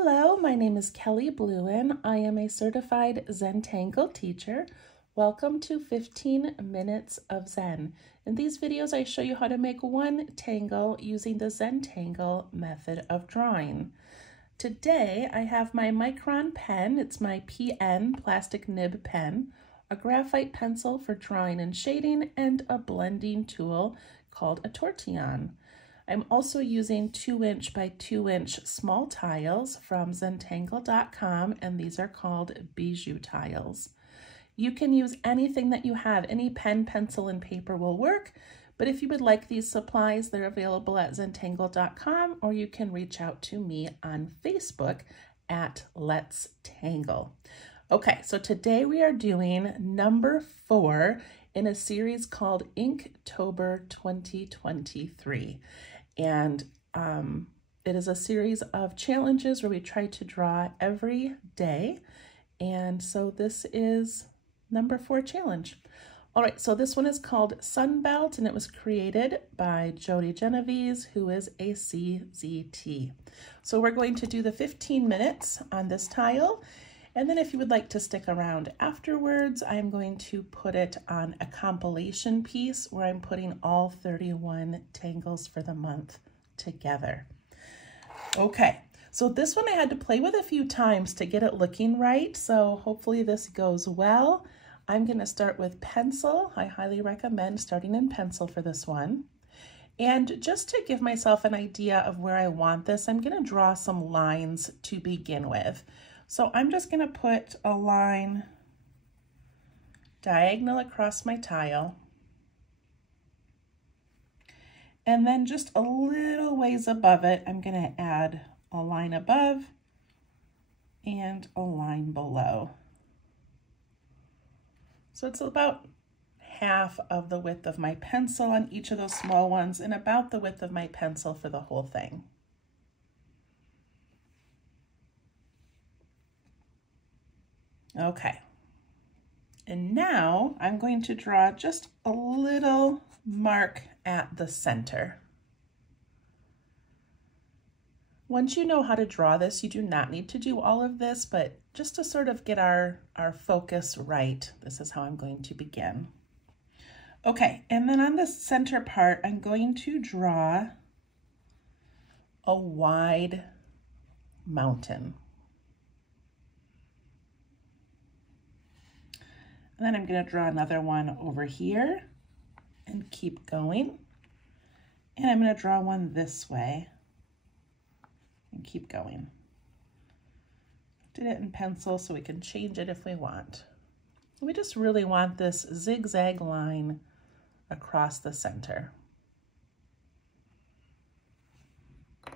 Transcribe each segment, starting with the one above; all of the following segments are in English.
Hello, my name is Kelly Bluen. I am a certified Zentangle teacher. Welcome to 15 Minutes of Zen. In these videos, I show you how to make one tangle using the Zentangle method of drawing. Today, I have my micron pen. It's my PN plastic nib pen, a graphite pencil for drawing and shading, and a blending tool called a tortillon. I'm also using 2" by 2" small tiles from Zentangle.com, and these are called bijou tiles. You can use anything that you have. Any pen, pencil, and paper will work, but if you would like these supplies, they're available at Zentangle.com, or you can reach out to me on Facebook at Let's Tangle. Okay, so today we are doing number 4 in a series called Inktober 2023. And it is a series of challenges where we try to draw every day. And so this is number 4 challenge. All right, so this one is called Sunbelt, and it was created by Jody Genovese, who is a CZT. So we're going to do the 15 minutes on this tile. And then if you would like to stick around afterwards, I'm going to put it on a compilation piece where I'm putting all 31 tangles for the month together. Okay, so this one I had to play with a few times to get it looking right, so hopefully this goes well. I'm going to start with pencil. I highly recommend starting in pencil for this one. And just to give myself an idea of where I want this, I'm going to draw some lines to begin with. So I'm just going to put a line diagonal across my tile. And then just a little ways above it, I'm going to add a line above and a line below. So it's about half of the width of my pencil on each of those small ones and about the width of my pencil for the whole thing. Okay, and now I'm going to draw just a little mark at the center. Once you know how to draw this, you do not need to do all of this, but just to sort of get our focus right, this is how I'm going to begin. Okay, and then on the center part, I'm going to draw a wide mountain. And then I'm going to draw another one over here and keep going. And I'm going to draw one this way and keep going. Did it in pencil so we can change it if we want. We just really want this zigzag line across the center. All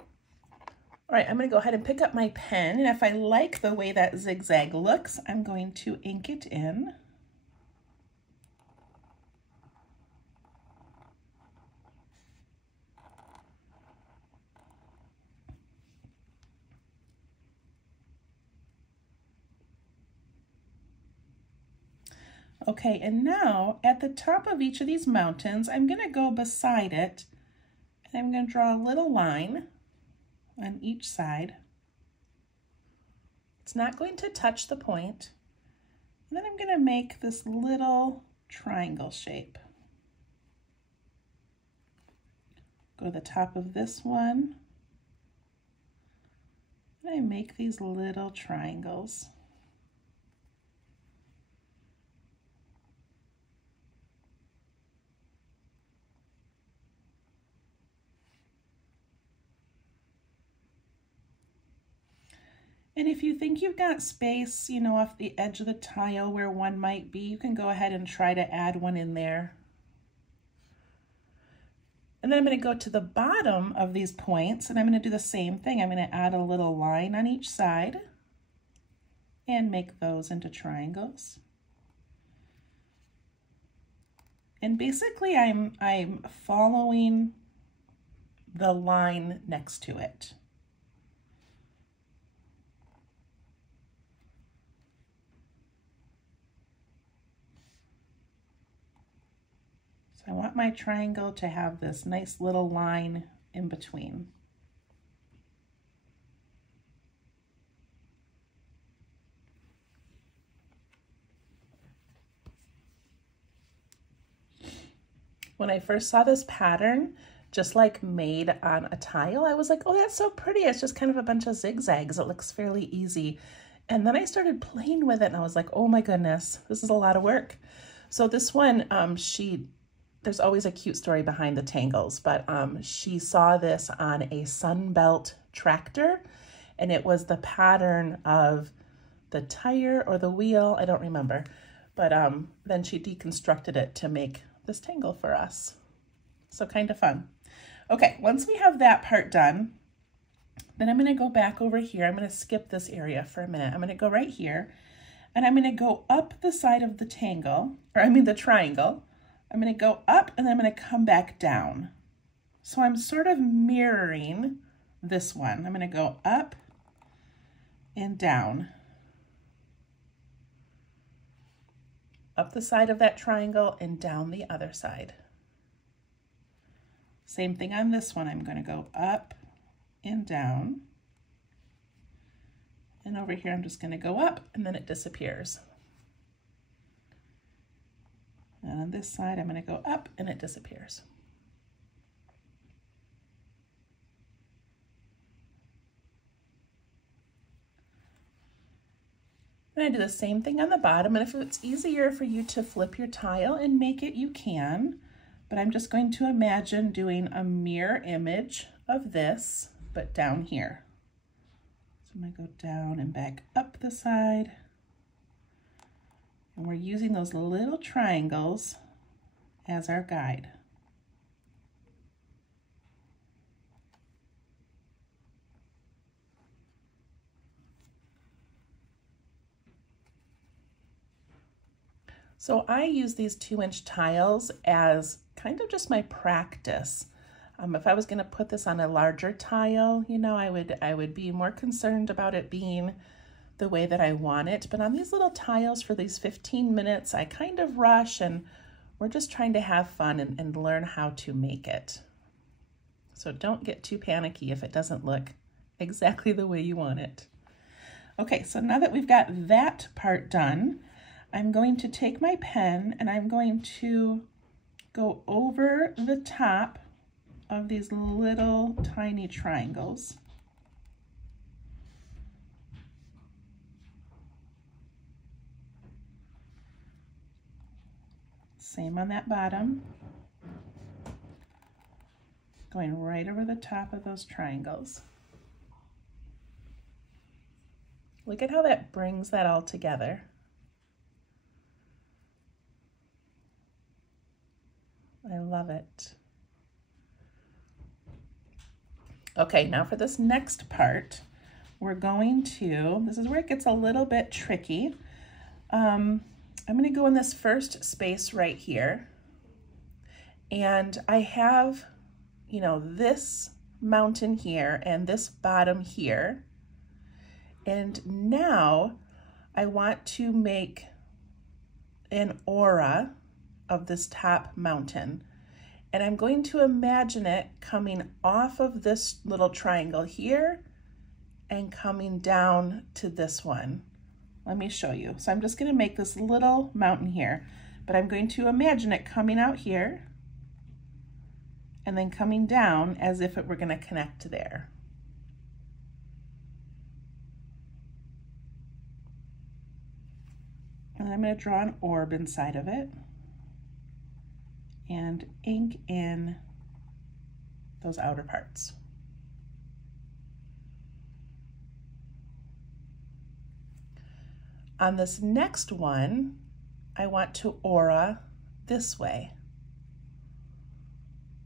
right, I'm going to go ahead and pick up my pen, and if I like the way that zigzag looks, I'm going to ink it in. Okay, and now at the top of each of these mountains, I'm going to go beside it, and I'm going to draw a little line on each side. It's not going to touch the point. And then I'm going to make this little triangle shape. Go to the top of this one, and I make these little triangles. And if you think you've got space, you know, off the edge of the tile where one might be, you can go ahead and try to add one in there. And then I'm going to go to the bottom of these points, and I'm going to do the same thing. I'm going to add a little line on each side and make those into triangles. And basically I'm following the line next to it. So I want my triangle to have this nice little line in between. When I first saw this pattern, just like made on a tile, I was like, oh, that's so pretty. It's just kind of a bunch of zigzags. It looks fairly easy. And then I started playing with it and I was like, oh my goodness, this is a lot of work. So this one, there's always a cute story behind the tangles, but she saw this on a Sunbelt tractor, and it was the pattern of the tire or the wheel, I don't remember, but then she deconstructed it to make this tangle for us. So kind of fun. Okay, once we have that part done, then I'm gonna go back over here. I'm gonna skip this area for a minute. I'm gonna go right here, and I'm gonna go up the side of the the triangle. I'm gonna go up and then I'm gonna come back down. So I'm sort of mirroring this one. I'm gonna go up and down. Up the side of that triangle and down the other side. Same thing on this one. I'm gonna go up and down. And over here, I'm just gonna go up and then it disappears. And on this side, I'm gonna go up and it disappears. And I do the same thing on the bottom, and if it's easier for you to flip your tile and make it, you can, but I'm just going to imagine doing a mirror image of this, but down here. So I'm gonna go down and back up the side. And we're using those little triangles as our guide. So I use these 2-inch tiles as kind of just my practice. If I was going to put this on a larger tile, you know, I would be more concerned about it being the way that I want it. But on these little tiles for these 15 minutes, I kind of rush, and we're just trying to have fun and learn how to make it. So don't get too panicky if it doesn't look exactly the way you want it. Okay, so now that we've got that part done, I'm going to take my pen and I'm going to go over the top of these little tiny triangles. Same on that bottom. Going right over the top of those triangles. Look at how that brings that all together. I love it. Okay, now for this next part, we're going to, this is where it gets a little bit tricky. I'm going to go in this first space right here, and I have, you know, this mountain here and this bottom here, and now I want to make an aura of this top mountain, and I'm going to imagine it coming off of this little triangle here and coming down to this one. Let me show you. So I'm just going to make this little mountain here, but I'm going to imagine it coming out here and then coming down as if it were going to connect there. And I'm going to draw an orb inside of it and ink in those outer parts. On this next one, I want to aura this way.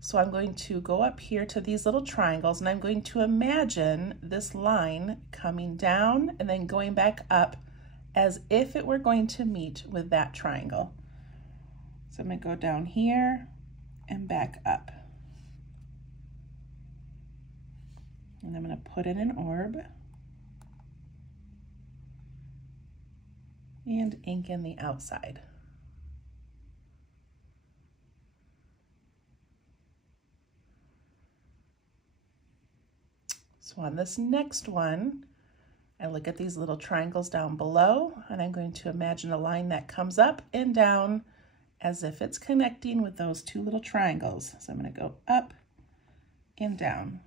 So I'm going to go up here to these little triangles, and I'm going to imagine this line coming down and then going back up as if it were going to meet with that triangle. So I'm going to go down here and back up. And I'm going to put in an orb and ink in the outside. So on this next one, I look at these little triangles down below, and I'm going to imagine a line that comes up and down as if it's connecting with those two little triangles. So I'm going to go up and down.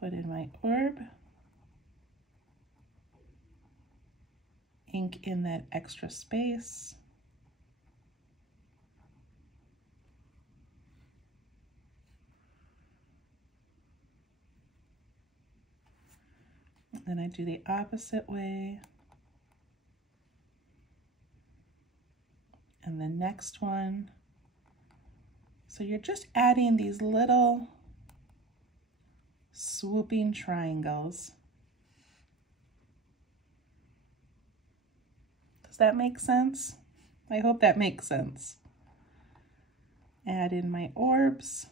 Put in my orb. Ink in that extra space. Then I do the opposite way. And the next one. So you're just adding these little swooping triangles. Does that make sense? I hope that makes sense. Add in my orbs.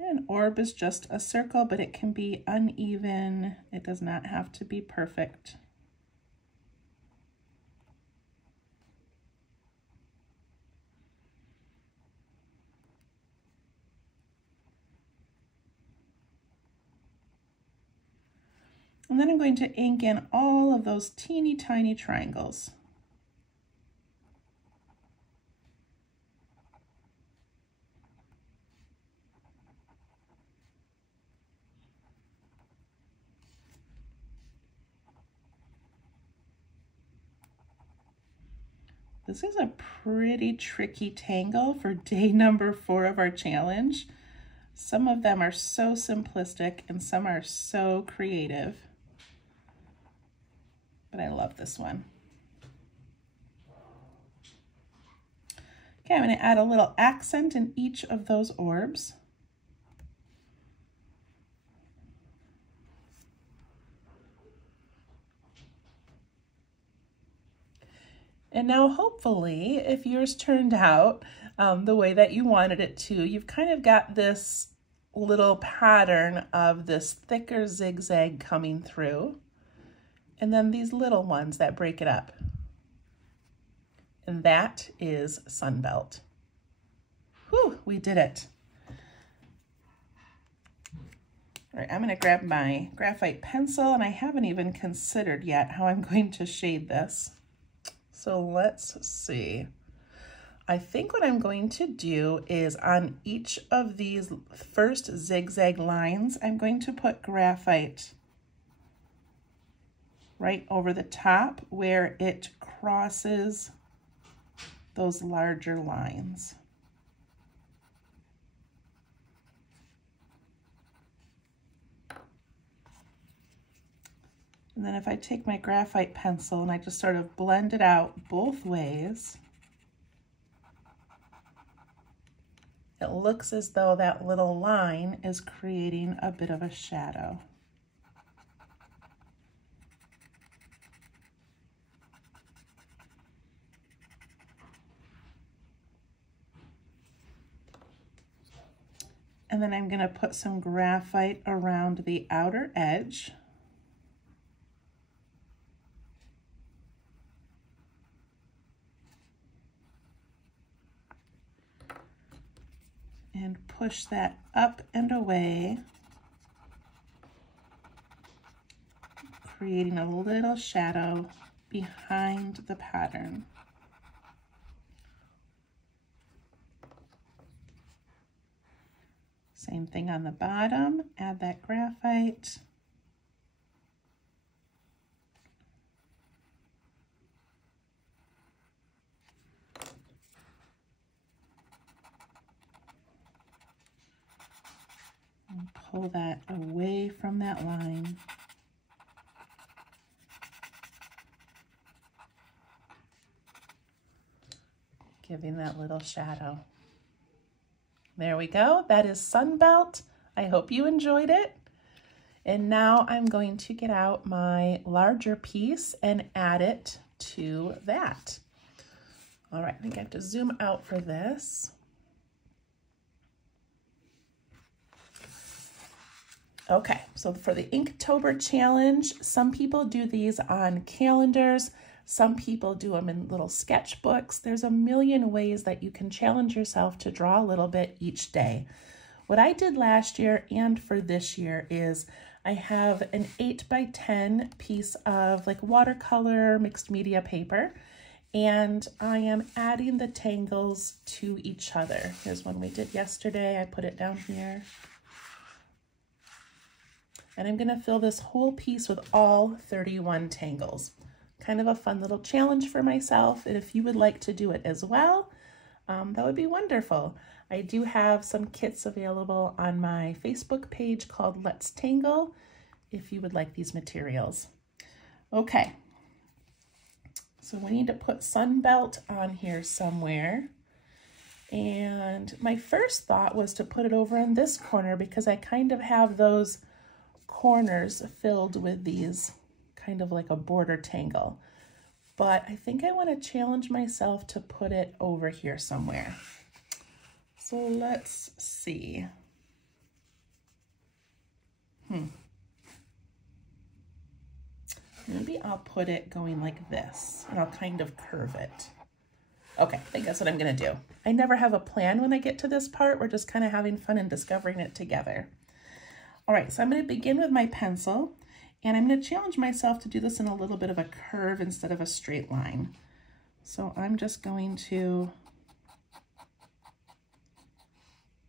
An orb is just a circle, but it can be uneven. It does not have to be perfect. And then I'm going to ink in all of those teeny tiny triangles. This is a pretty tricky tangle for day number 4 of our challenge. Some of them are so simplistic and some are so creative. But I love this one. Okay, I'm going to add a little accent in each of those orbs. And now hopefully, if yours turned out the way that you wanted it to, you've kind of got this little pattern of this thicker zigzag coming through. And then these little ones that break it up. And that is Sunbelt. Whew, we did it. All right, I'm gonna grab my graphite pencil, and I haven't even considered yet how I'm going to shade this. So let's see. I think what I'm going to do is on each of these first zigzag lines, I'm going to put graphite right over the top where it crosses those larger lines. And then if I take my graphite pencil and I just sort of blend it out both ways, it looks as though that little line is creating a bit of a shadow. And then I'm going to put some graphite around the outer edge. And push that up and away, creating a little shadow behind the pattern. Same thing on the bottom, add that graphite. And pull that away from that line. Giving that little shadow. There we go. That is Sunbelt. I hope you enjoyed it. And now I'm going to get out my larger piece and add it to that. All right, I think I have to zoom out for this. Okay, so for the Inktober challenge, some people do these on calendars. Some people do them in little sketchbooks. There's a million ways that you can challenge yourself to draw a little bit each day. What I did last year and for this year is I have an 8x10 piece of like watercolor mixed media paper, and I am adding the tangles to each other. Here's one we did yesterday. I put it down here. And I'm gonna fill this whole piece with all 31 tangles. Kind of a fun little challenge for myself. And if you would like to do it as well, that would be wonderful. I do have some kits available on my Facebook page called Let's Tangle if you would like these materials. Okay, so we need to put Sunbelt on here somewhere. And my first thought was to put it over in this corner because I kind of have those corners filled with these kind of like a border tangle. But I think I want to challenge myself to put it over here somewhere. So let's see. Maybe I'll put it going like this and I'll kind of curve it. Okay, I think that's what I'm gonna do. I never have a plan when I get to this part. We're just kind of having fun and discovering it together. All right, so I'm gonna begin with my pencil, and I'm gonna challenge myself to do this in a little bit of a curve instead of a straight line. So I'm just going to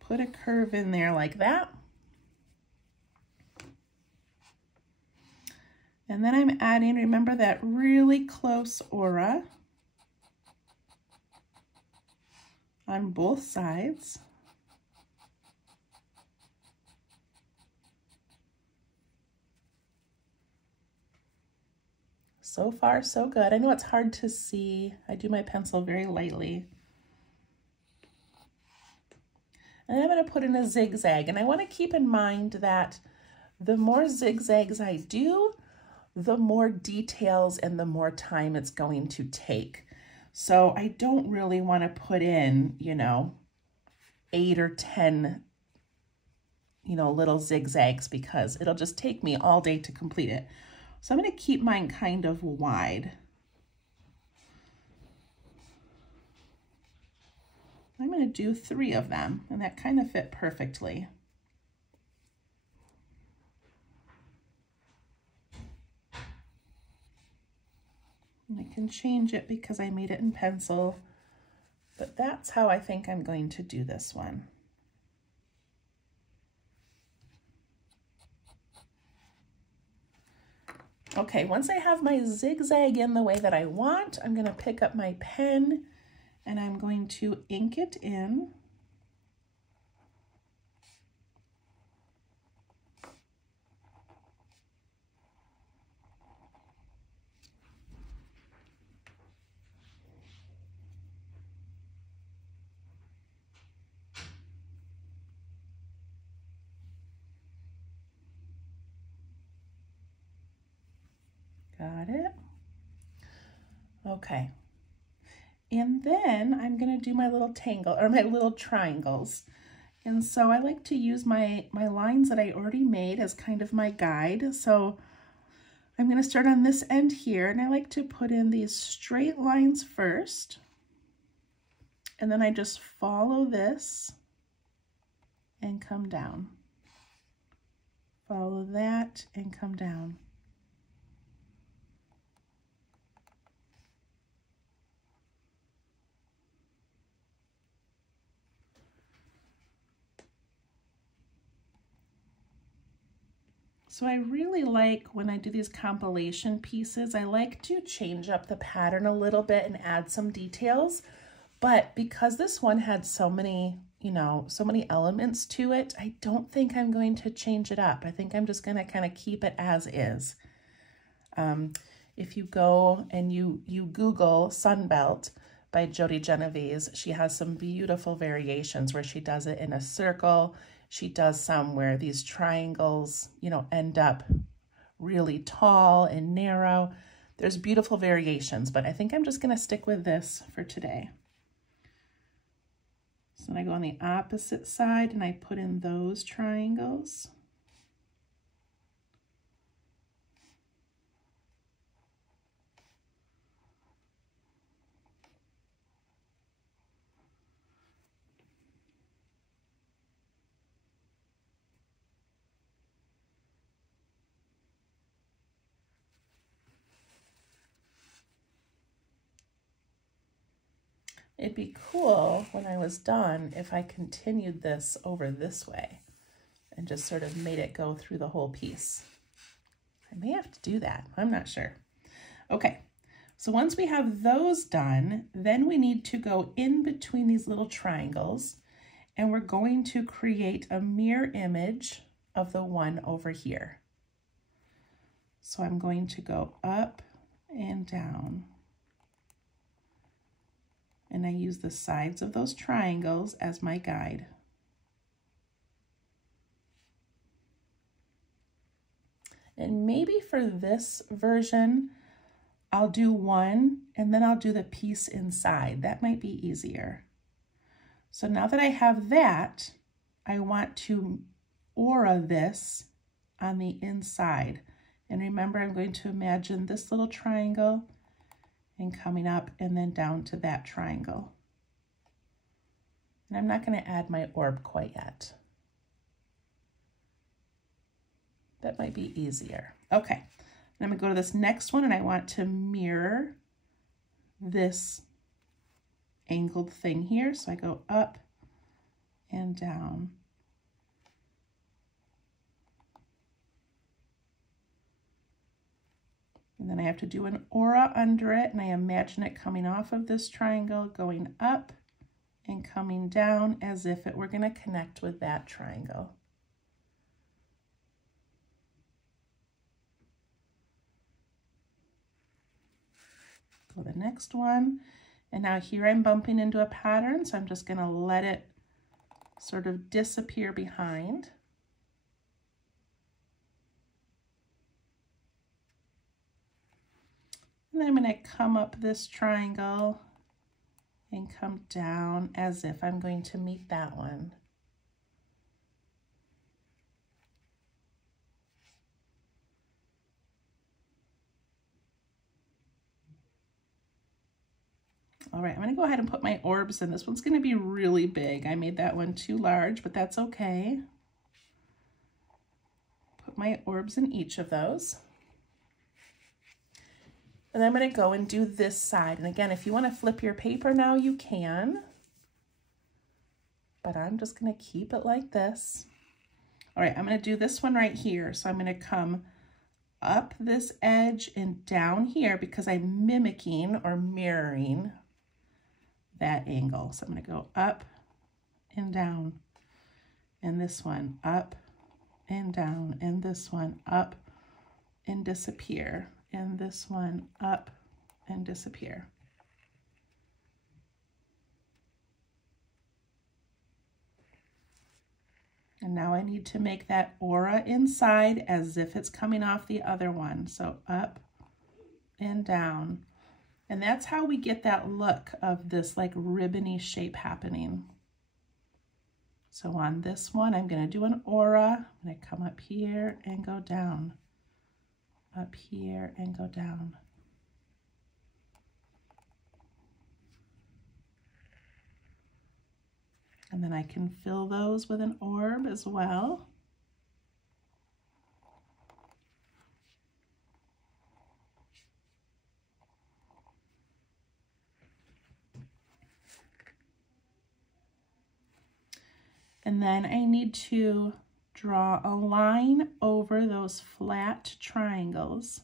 put a curve in there like that. And then I'm adding, remember that really close aura on both sides. So far, so good. I know it's hard to see. I do my pencil very lightly. And then I'm going to put in a zigzag. And I want to keep in mind that the more zigzags I do, the more details and the more time it's going to take. So I don't really want to put in, 8 or 10, little zigzags because it'll just take me all day to complete it. So I'm going to keep mine kind of wide. I'm going to do 3 of them, and that kind of fit perfectly. And I can change it because I made it in pencil, but that's how I think I'm going to do this one. Okay, once I have my zigzag in the way that I want, I'm going to pick up my pen and I'm going to ink it in. Got it? Okay. And then I'm going to do my little tangle or my little triangles. And so I like to use my lines that I already made as kind of my guide. So I'm going to start on this end here, and I like to put in these straight lines first. And then I just follow this and come down. Follow that and come down. So I really like when I do these compilation pieces, I like to change up the pattern a little bit and add some details. But because this one had so many, so many elements to it, I don't think I'm going to change it up. I think I'm just going to kind of keep it as is. If you go and you Google Sunbelt by Jody Genovese, she has some beautiful variations where she does it in a circle. She does some where these triangles, end up really tall and narrow. There's beautiful variations, but I think I'm just going to stick with this for today. So then I go on the opposite side and I put in those triangles. It'd be cool when I was done if I continued this over this way and just sort of made it go through the whole piece. I may have to do that. I'm not sure. Okay, so once we have those done, then we need to go in between these little triangles, and we're going to create a mirror image of the one over here. So I'm going to go up and down, and I use the sides of those triangles as my guide. And maybe for this version, I'll do one and then I'll do the piece inside. That might be easier. So now that I have that, I want to aura this on the inside. And remember, I'm going to imagine this little triangle and coming up and then down to that triangle. And I'm not going to add my orb quite yet. That might be easier. Okay, and I'm gonna go to this next one, and I want to mirror this angled thing here. So I go up and down. And then I have to do an aura under it, and I imagine it coming off of this triangle, going up and coming down as if it were gonna connect with that triangle. Go to the next one, and now here I'm bumping into a pattern, so I'm just going to let it sort of disappear behind. And then I'm going to come up this triangle and come down as if I'm going to meet that one. All right, I'm gonna go ahead and put my orbs in. This one's gonna be really big. I made that one too large, but that's okay. Put my orbs in each of those. And I'm gonna go and do this side. And again, if you wanna flip your paper now, you can. But I'm just gonna keep it like this. All right, I'm gonna do this one right here. So I'm gonna come up this edge and down here because I'm mimicking or mirroring that angle. So I'm going to go up and down, and this one up and down, and this one up and disappear, and this one up and disappear. And now I need to make that aura inside as if it's coming off the other one. So up and down. And that's how we get that look of this like ribbony shape happening. So on this one, I'm going to do an aura. I'm going to come up here and go down. Up here and go down. And then I can fill those with an orb as well. And then I need to draw a line over those flat triangles.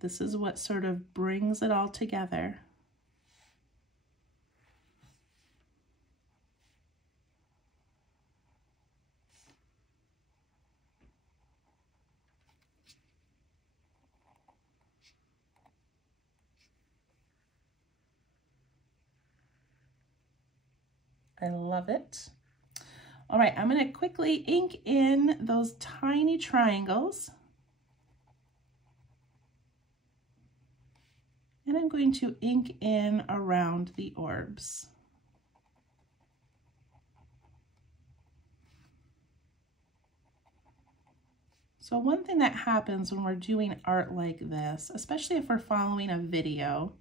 This is what sort of brings it all together. I love it. All right, I'm going to quickly ink in those tiny triangles. And I'm going to ink in around the orbs. So one thing that happens when we're doing art like this, especially if we're following a video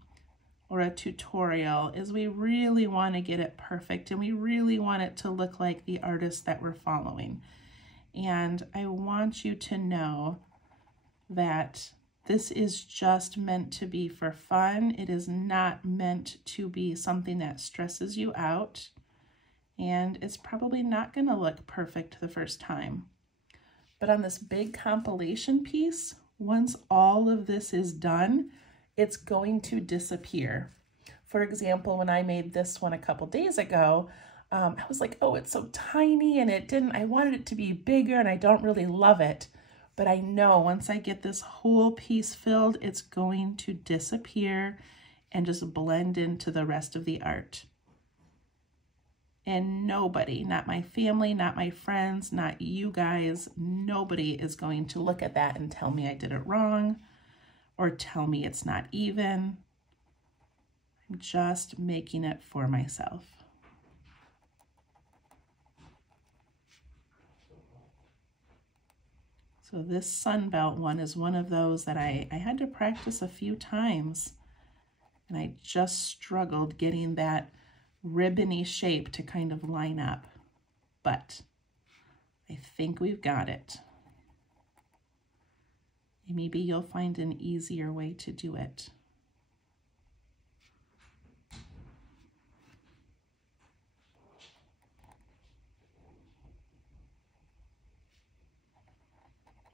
or a tutorial, is we really want to get it perfect and we really want it to look like the artist that we're following. And I want you to know that This is just meant to be for fun. It is not meant to be something that stresses you out, and it's probably not going to look perfect the first time. But on this big compilation piece, once all of this is done, it's going to disappear. For example, when I made this one a couple days ago, I was like, oh, it's so tiny, and I wanted it to be bigger, and I don't really love it. But I know once I get this whole piece filled, it's going to disappear and just blend into the rest of the art. And nobody, not my family, not my friends, not you guys, nobody is going to look at that and tell me I did it wrong or tell me it's not even. I'm just making it for myself. So this Sunbelt one is one of those that I had to practice a few times, and I just struggled getting that ribbony shape to kind of line up, but I think we've got it. Maybe you'll find an easier way to do it.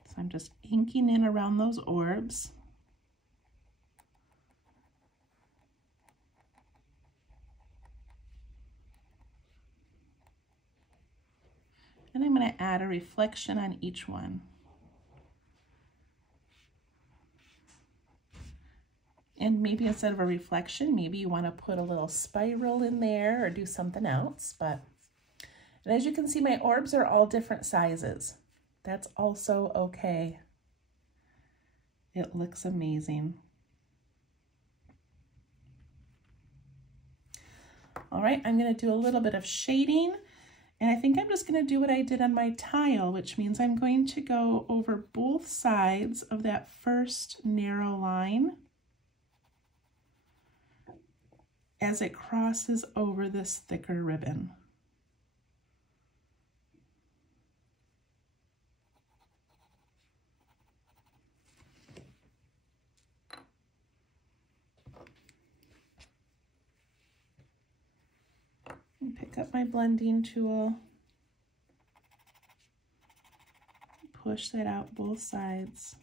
So I'm just inking in around those orbs. And I'm going to add a reflection on each one. And maybe instead of a reflection, maybe you want to put a little spiral in there or do something else. And as you can see, my orbs are all different sizes. That's also okay. It looks amazing. All right, I'm going to do a little bit of shading. And I think I'm just going to do what I did on my tile, which means I'm going to go over both sides of that first narrow line as it crosses over this thicker ribbon. Pick up my blending tool, push that out both sides.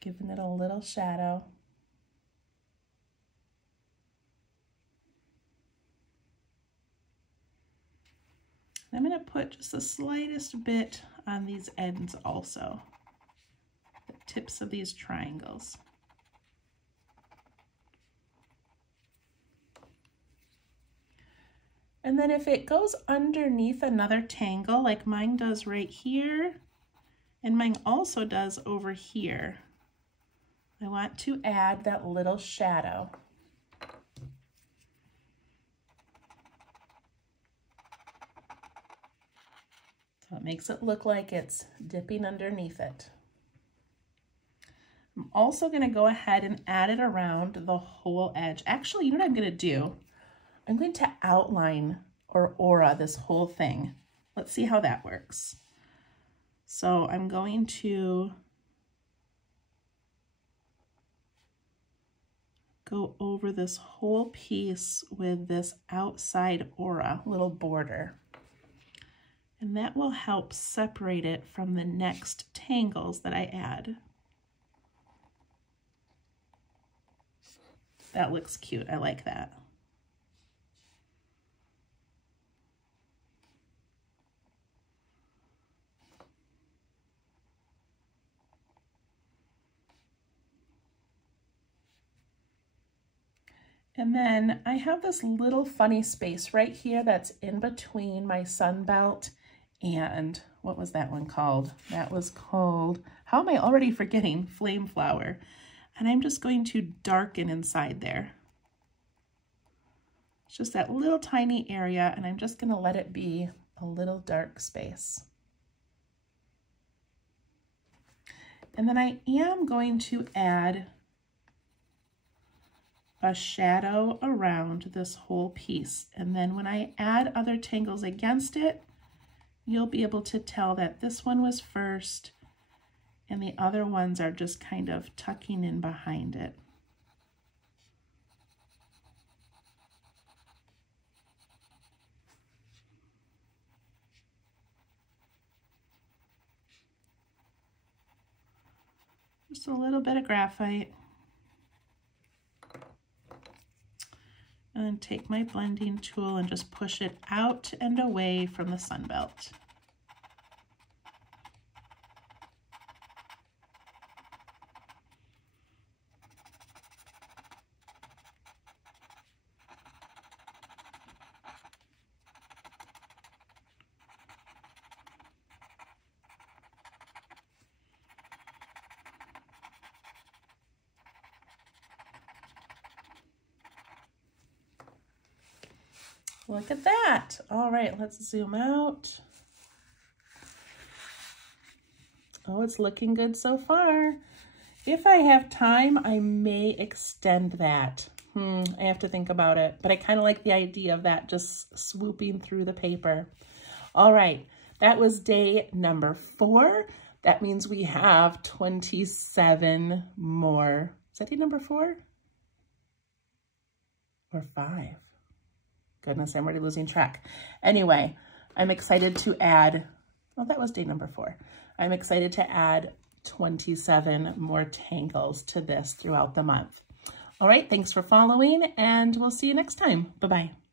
Giving it a little shadow. I'm going to put just the slightest bit on these ends also, the tips of these triangles. And then if it goes underneath another tangle, like mine does right here, and mine also does over here, I want to add that little shadow. So it makes it look like it's dipping underneath it. I'm also going to go ahead and add it around the whole edge. Actually, you know what I'm going to do? I'm going to outline or aura this whole thing. Let's see how that works. So I'm going to go over this whole piece with this outside aura little border. And that will help separate it from the next tangles that I add. That looks cute. I like that. And then I have this little funny space right here that's in between my Sunbelt and what was that one called? That was called, how am I already forgetting? Flame Flower. And I'm just going to darken inside there. It's just that little tiny area, and I'm just going to let it be a little dark space. And then I am going to add a shadow around this whole piece. And then when I add other tangles against it, you'll be able to tell that this one was first and the other ones are just kind of tucking in behind it. Just a little bit of graphite. And then take my blending tool and just push it out and away from the Sunbelt. Look at that. All right, let's zoom out. Oh, it's looking good so far. If I have time, I may extend that. I have to think about it, but I kind of like the idea of that just swooping through the paper. All right, that was day number 4. That means we have 27 more. Is that day number 4? Or 5? Goodness, I'm already losing track. Anyway, I'm excited to add, well, that was day number 4. I'm excited to add 27 more tangles to this throughout the month. All right, thanks for following, and we'll see you next time. Bye-bye.